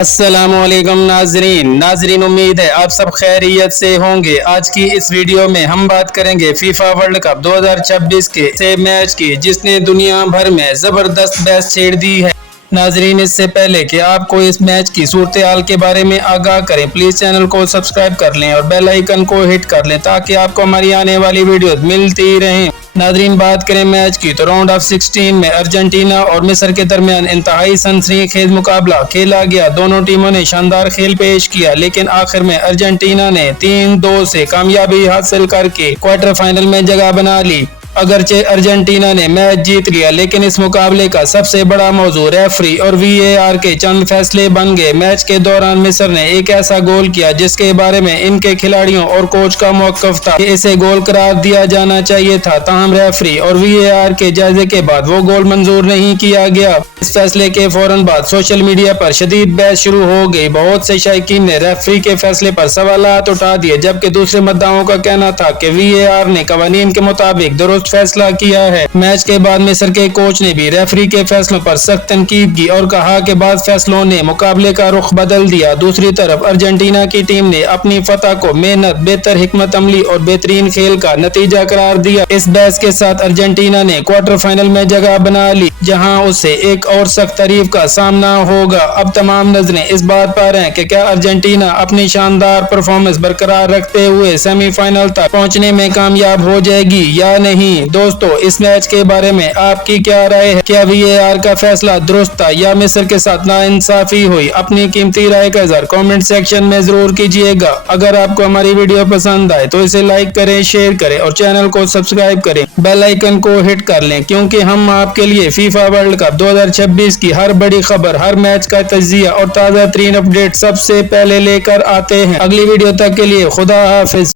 अस्सलामुअलैकुम नाजरीन, उम्मीद है आप सब खैरियत से होंगे। आज की इस वीडियो में हम बात करेंगे फीफा वर्ल्ड कप 2026 के से मैच की जिसने दुनिया भर में जबरदस्त बहस छेड़ दी है। नाजरीन, इससे पहले कि आपको इस मैच की सूरत हाल के बारे में आगाह करें, प्लीज चैनल को सब्सक्राइब कर लें और बेल आइकन को हिट कर लें ताकि आपको हमारी आने वाली वीडियो मिलती रहें। नाजरीन, बात करें मैच की तो राउंड ऑफ 16 में अर्जेंटीना और मिस्र के दरमियान इंतहाई सनसनीखेज मुकाबला खेला गया। दोनों टीमों ने शानदार खेल पेश किया, लेकिन आखिर में अर्जेंटीना ने 3-2 से कामयाबी हासिल करके क्वार्टर फाइनल में जगह बना ली। अगरचे अर्जेंटीना ने मैच जीत लिया, लेकिन इस मुकाबले का सबसे बड़ा मौजू रेफरी और VAR के चंद फैसले बन गए। मैच के दौरान मिस्र ने एक ऐसा गोल किया जिसके बारे में इनके खिलाड़ियों और कोच का मौक़िफ़ था कि इसे गोल करार दिया जाना चाहिए था, ताहम रेफरी और VAR के जायजे के बाद वो गोल मंजूर नहीं किया गया। इस फैसले के फौरन बाद सोशल मीडिया पर शदीद बहस शुरू हो गई। बहुत से शायकीन ने रेफरी के फैसले पर सवालात उठा दिए, जबकि दूसरे मुद्दाओं का कहना था कि VAR ने कवानीन के मुताबिक दुरुस्त फैसला किया है। मैच के बाद मिस्र के कोच ने भी रेफरी के फैसलों पर सख्त तनकीद की और कहा कि बाद फैसलों ने मुकाबले का रुख बदल दिया। दूसरी तरफ अर्जेंटीना की टीम ने अपनी फतह को मेहनत, बेहतर हिकमत अमली और बेहतरीन खेल का नतीजा करार दिया। इस बहस के साथ अर्जेंटीना ने क्वार्टर फाइनल में जगह बना ली, जहां उसे एक और सख्त तारीफ का सामना होगा। अब तमाम नजरें इस बात पर हैं कि क्या अर्जेंटीना अपनी शानदार परफॉर्मेंस बरकरार रखते हुए सेमीफाइनल तक पहुंचने में कामयाब हो जाएगी या नहीं। दोस्तों, इस मैच के बारे में आपकी क्या राय है? क्या VAR का फैसला दुरुस्त था या मिस्र के साथ नाइंसाफी हुई? अपनी कीमती राय का इज़हार कमेंट सेक्शन में जरूर कीजिएगा। अगर आपको हमारी वीडियो पसंद आए तो इसे लाइक करें, शेयर करें और चैनल को सब्सक्राइब करें, बेल आइकन को हिट कर लें, क्योंकि हम आपके लिए फीफा वर्ल्ड कप 2026 की हर बड़ी खबर, हर मैच का तजिया और ताज़ा तरीन अपडेट सबसे पहले लेकर आते हैं। अगली वीडियो तक के लिए खुदा हाफिज।